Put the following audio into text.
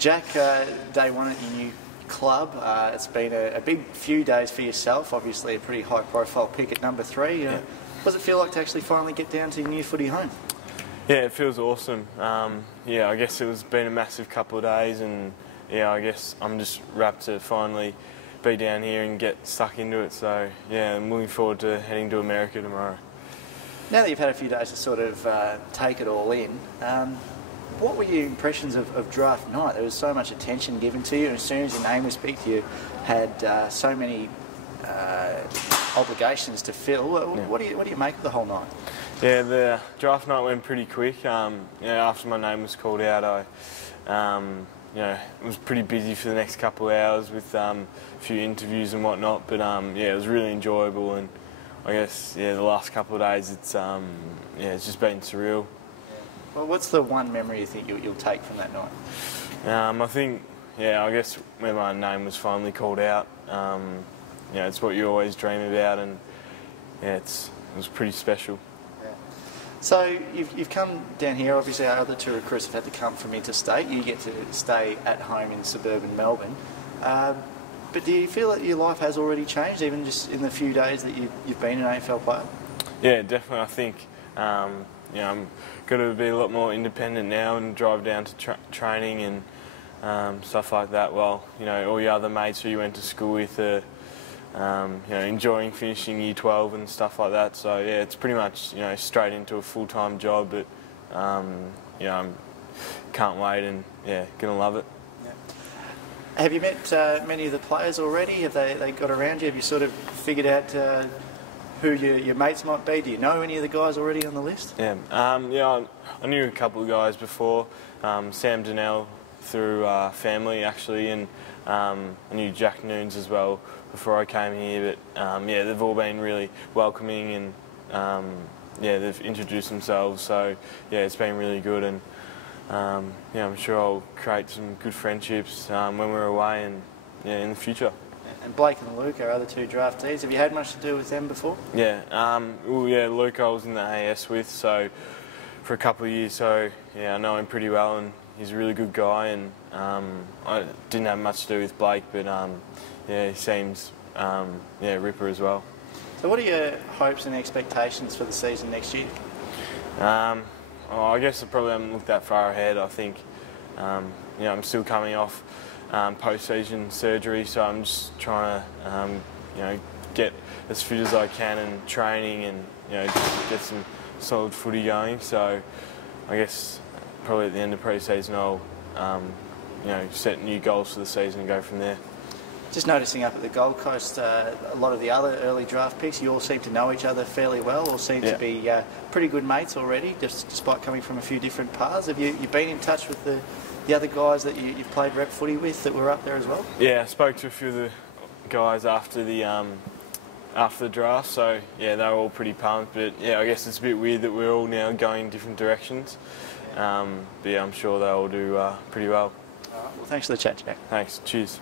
Jack, day one at your new club, it's been a big few days for yourself, obviously a pretty high profile pick at number 3. Yeah. What does it feel like to actually finally get down to your new footy home? Yeah, it feels awesome. Yeah, I guess it's been a massive couple of days, and yeah, I guess I'm just rapt to finally be down here and get stuck into it. So yeah, I'm looking forward to heading to America tomorrow. Now that you've had a few days to sort of take it all in, what were your impressions of draft night? There was so much attention given to you, and as soon as your name was picked, you had so many obligations to fill. Yeah. What do you make of the whole night? Yeah, the draft night went pretty quick. After my name was called out, I was pretty busy for the next couple of hours with a few interviews and whatnot. But yeah, it was really enjoyable, and I guess the last couple of days it's just been surreal. Well, what's the one memory you think you'll take from that night? I think, I guess when my name was finally called out, it's what you always dream about, and it was pretty special. Yeah. So you've come down here. Obviously, our other two recruits have had to come from interstate. You get to stay at home in suburban Melbourne. But do you feel that your life has already changed, even just in the few days that you've been an AFL player? Yeah, definitely. I think I'm going to be a lot more independent now and drive down to training and stuff like that. While all your other mates who you went to school with are enjoying finishing year 12 and stuff like that. So yeah, it's pretty much straight into a full-time job. But I can't wait, and gonna love it. Have you met many of the players already? Have they got around you? Have you sort of figured out who your mates might be? Do you know any of the guys already on the list? Yeah, I knew a couple of guys before. Sam Donnell through family actually, and I knew Jack Noons as well before I came here. But they've all been really welcoming, and they've introduced themselves. So yeah, it's been really good, and I'm sure I'll create some good friendships when we're away and in the future. And Blake and Luke, our other two draftees, have you had much to do with them before? Yeah, Luke I was in the AS with, so for a couple of years, so yeah, I know him pretty well, and he's a really good guy, and I didn't have much to do with Blake, but he seems ripper as well. So what are your hopes and expectations for the season next year? I guess I probably haven't looked that far ahead. I think I'm still coming off post-season surgery, so I'm just trying to get as fit as I can in training, and just get some solid footy going. So I guess probably at the end of pre-season I'll set new goals for the season and go from there. Just noticing up at the Gold Coast, a lot of the other early draft picks, you all seem to know each other fairly well, or seem to be pretty good mates already, just despite coming from a few different paths. Have you been in touch with the other guys that you've played rep footy with that were up there as well? Yeah, I spoke to a few of the guys after the draft, so yeah, they were all pretty pumped. But yeah, I guess it's a bit weird that we're all now going different directions. But yeah, I'm sure they'll all do pretty well. All right, well, thanks for the chat, Jack. Thanks. Cheers.